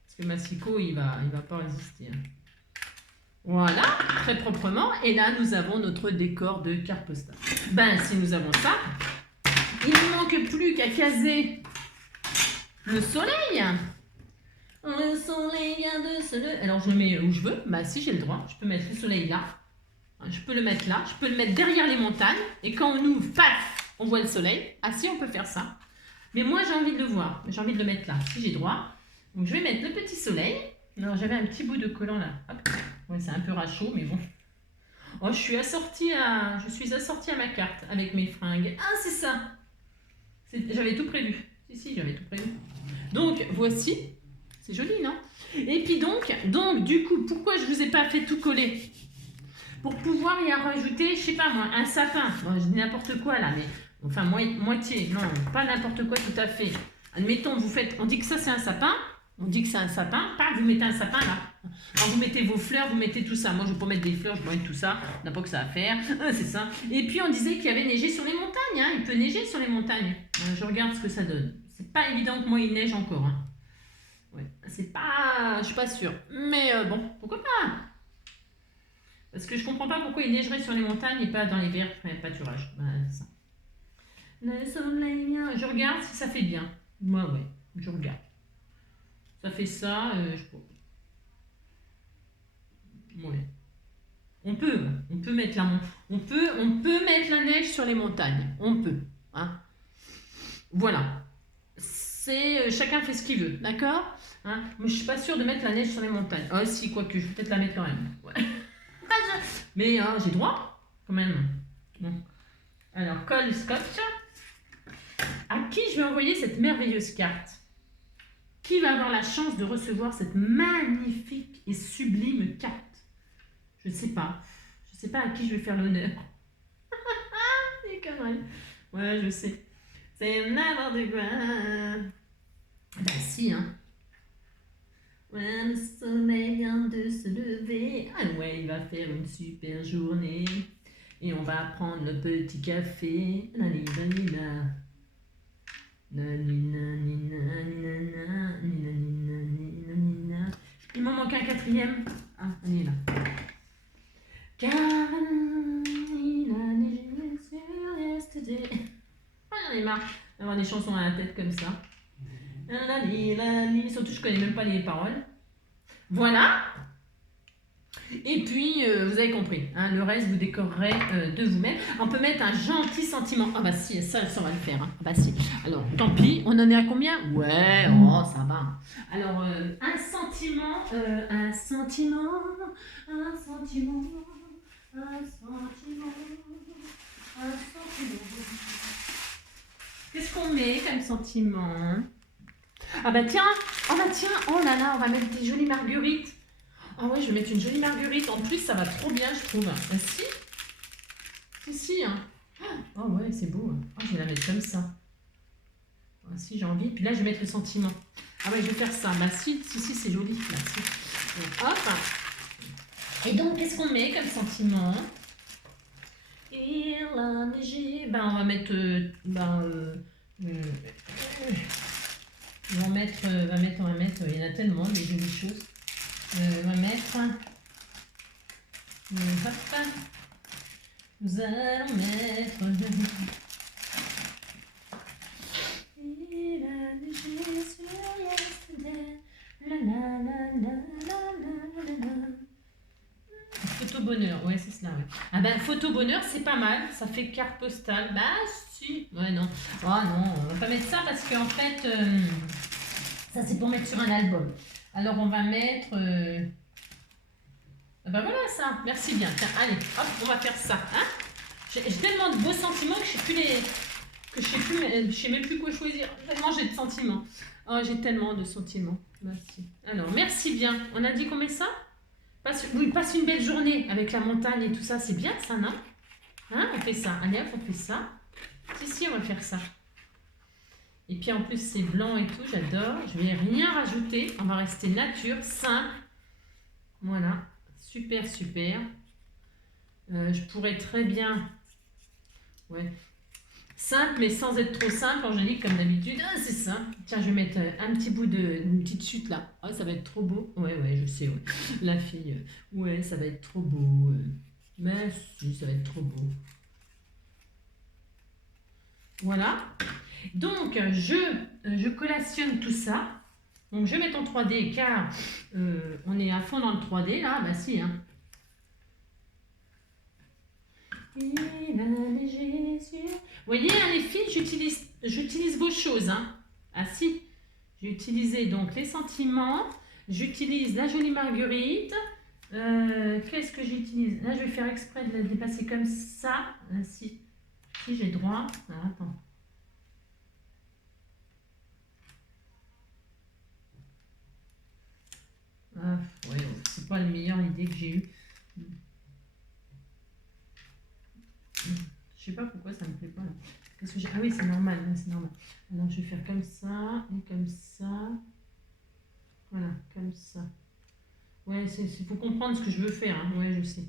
Parce que Massicot, il va pas résister. Hein. Voilà, très proprement. Et là, nous avons notre décor de carte postale. Ben, si nous avons ça, il ne manque plus qu'à caser le soleil. Le soleil a de soleil. Alors je le mets où je veux. Bah si, j'ai le droit. Je peux mettre le soleil là. Je peux le mettre là, je peux le mettre derrière les montagnes, et quand on ouvre, paf, on voit le soleil. Ah si, on peut faire ça. Mais moi, j'ai envie de le voir, j'ai envie de le mettre là, si j'ai droit. Donc je vais mettre le petit soleil. Alors j'avais un petit bout de collant là. Hop. Ouais, c'est un peu rachot, mais bon. Oh, je suis assortie à ma carte avec mes fringues. Ah, c'est ça. J'avais tout prévu. Si, j'avais tout prévu. Donc, voici. C'est joli, non? Et puis donc, du coup, pourquoi je vous ai pas fait tout coller? Pour pouvoir y rajouter, je sais pas moi, un sapin. Bon, je dis n'importe quoi là, mais enfin moitié. Non, pas n'importe quoi tout à fait. Admettons, on dit que ça c'est un sapin. Vous mettez un sapin là. Alors vous mettez vos fleurs, vous mettez tout ça. Moi je vais pas mettre des fleurs, je vais pas mettre tout ça. On n'a pas que ça à faire. C'est ça. Et puis on disait qu'il y avait neigé sur les montagnes. Hein. Il peut neiger sur les montagnes. Je regarde ce que ça donne. C'est pas évident que moi il neige encore. Hein. Ouais, c'est pas. Je suis pas sûre. Mais bon, pourquoi pas? Parce que je comprends pas pourquoi il neigerait sur les montagnes et pas dans les verts pâturages. Ben, c'est ça. Le soleil, je regarde si ça fait bien. Moi, ouais, je regarde. Ça fait ça, ouais. On peut mettre mettre la neige sur les montagnes. On peut, hein. Voilà. C'est chacun fait ce qu'il veut, d'accord, hein. Mais je suis pas sûre de mettre la neige sur les montagnes. Ah si, quoique, je vais peut-être la mettre quand même. Ouais. Mais j'ai droit, quand même. Bon. Alors, colle scotch. À qui je vais envoyer cette merveilleuse carte? Qui va avoir la chance de recevoir cette magnifique et sublime carte? Je ne sais pas. Je sais pas à qui je vais faire l'honneur. Des conneries. Ouais, je sais. C'est n'importe quoi. Bah si, hein. Ouais, le soleil vient de se lever. Ah ouais, il va faire une super journée. Et on va prendre le petit café. Nani, nani, na. Nani, nani, nani, nana. Nani, nani, nani, nani. Il m'en manque un quatrième. Ah, on est là. Car il a neigé sur yesterday. Ah, j'en ai marre d'avoir des chansons à la tête comme ça. Surtout, je connais même pas les paroles. Voilà. Et puis, vous avez compris, hein, le reste, vous décorerez de vous-même. On peut mettre un gentil sentiment. Ah bah si, ça va le faire. Hein. Ah bah si. Alors, tant pis, on en est à combien? Ouais, oh, ça va. Alors, un sentiment, un sentiment, un sentiment, un sentiment, un sentiment. Qu'est-ce qu'on met comme sentiment? Ah bah tiens, oh là là, on va mettre des jolies marguerites. Ah ouais, je vais mettre une jolie marguerite. En plus, ça va trop bien, je trouve. Ah si. Hein. Oh ouais, c'est beau. Oh, je vais la mettre comme ça. Ah si, j'ai envie. Puis là, je vais mettre le sentiment. Ah ouais, je vais faire ça. Bah si, c'est joli. Là, si. Donc, hop. Et donc, qu'est-ce qu'on met comme sentiment? Il a neigé. Ben, on va mettre... on va mettre... Il y en a tellement, des jolies choses. On va mettre... hop. Nous allons mettre... Il a neigé sur yesterday. La la la la la la la. Photo bonheur, ouais, c'est cela, ouais. Ah ben, photo bonheur, c'est pas mal. Ça fait carte postale. Bah, si. Ouais, non. Oh non, on va pas mettre ça parce qu'en fait, ça, c'est pour mettre sur un album. Alors, on va mettre... Ben voilà, ça. Merci bien. Tiens, allez, hop, on va faire ça. Hein, j'ai tellement de beaux sentiments que je sais même plus quoi choisir. Tellement j'ai de sentiments. Oh, j'ai tellement de sentiments. Merci. Alors, merci bien. On a dit qu'on met ça? Passe une belle journée avec la montagne et tout ça. C'est bien ça, non? Hein, on fait ça. Allez hop, on fait ça. Si, on va faire ça. Et puis en plus, c'est blanc et tout. J'adore. Je vais rien rajouter. On va rester nature, simple. Voilà. Super. Je pourrais très bien... Ouais. Simple, mais sans être trop simple, angélique, comme d'habitude. Ah, c'est ça. Tiens, je vais mettre un petit bout une petite chute là. Ah, ça va être trop beau. Ouais, je sais, ouais. La fille, ouais, ça va être trop beau. Mais si, ça va être trop beau. Voilà. Donc, je collationne tout ça. Donc, je vais mettre en 3D car on est à fond dans le 3D là. Bah si, hein. Vous voyez, hein, les filles, j'utilise vos choses. Hein. Ah si, j'ai utilisé donc les sentiments, j'utilise la jolie marguerite. Qu'est-ce que j'utilise? Là, je vais faire exprès de la dépasser comme ça. Ah, si j'ai droit. Ah, attends. Ah, ouais, c'est pas la meilleure idée que j'ai eue. Je sais pas pourquoi ça me plaît pas là. Ah oui, c'est normal, c'est normal. Alors je vais faire comme ça et comme ça. Voilà, comme ça. Ouais, il faut comprendre ce que je veux faire. Hein. Ouais, je sais.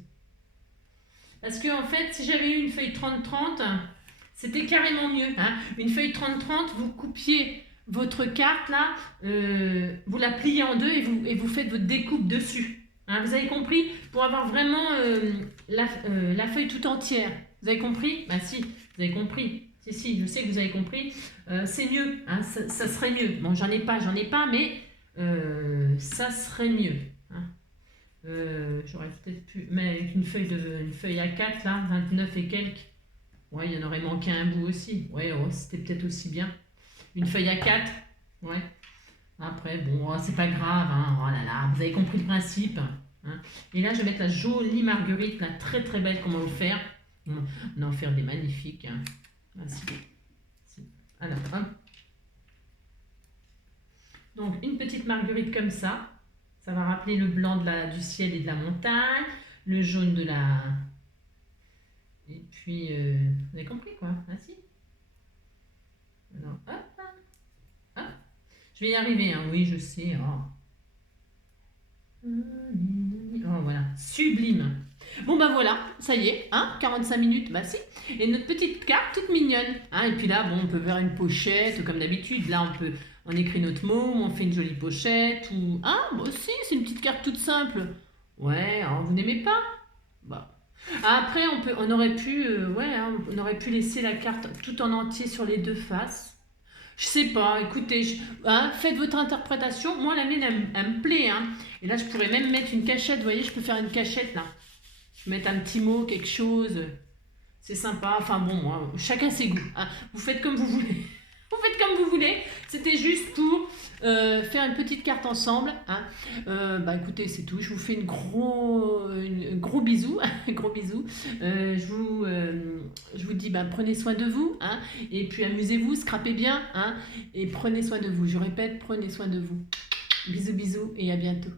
Parce que en fait, si j'avais eu une feuille 30-30, c'était carrément mieux. Hein. Une feuille 30-30, vous coupiez votre carte là, vous la pliez en deux et vous faites votre découpe dessus. Hein, vous avez compris? Pour avoir vraiment la feuille tout entière. Vous avez compris? Bah si, vous avez compris. Si, je sais que vous avez compris. C'est mieux, hein, ça serait mieux. Bon, j'en ai pas, mais ça serait mieux. Hein. J'aurais peut-être pu... Mais avec une feuille A4, là, 29 et quelques. Ouais, il y en aurait manqué un bout aussi. Ouais, oh, c'était peut-être aussi bien. Une feuille A4. Ouais. Après, bon, oh, c'est pas grave. Hein. Oh là là, vous avez compris le principe. Hein. Et là, je vais mettre la jolie marguerite, là, très très belle qu'on m'a offert. On a offert des magnifiques. Hein. Alors, hop. Donc, une petite marguerite comme ça. Ça va rappeler le blanc du ciel et de la montagne. Le jaune de la Et puis, vous avez compris quoi? Ainsi. Alors, hop, hop. Je vais y arriver, hein. Oui, je sais. Oh. Oh, voilà, sublime. Bon bah voilà, ça y est, hein, 45 minutes, bah si. Et notre petite carte toute mignonne. Hein, et puis là, bon, on peut faire une pochette, comme d'habitude. Là, on écrit notre mot, on fait une jolie pochette. Ou, hein, bah si, c'est une petite carte toute simple. Ouais, hein, vous n'aimez pas? Bah. Après, on aurait pu, ouais, hein, on aurait pu laisser la carte tout en entier sur les deux faces. Je sais pas, écoutez, hein, faites votre interprétation. Moi, la mienne, elle me plaît. Hein. Et là, je pourrais même mettre une cachette. Vous voyez, je peux faire une cachette là. Mettre un petit mot, quelque chose. C'est sympa. Enfin bon, moi, chacun ses goûts. Hein. Vous faites comme vous voulez. Vous faites comme vous voulez. C'était juste pour faire une petite carte ensemble. Hein. Bah écoutez, c'est tout. Je vous fais une gros bisou. Gros bisou. Je vous dis, bah, prenez soin de vous. Hein. Et puis amusez-vous, scrapez bien. Hein. Et prenez soin de vous. Je répète, prenez soin de vous. Bisous, bisous et à bientôt.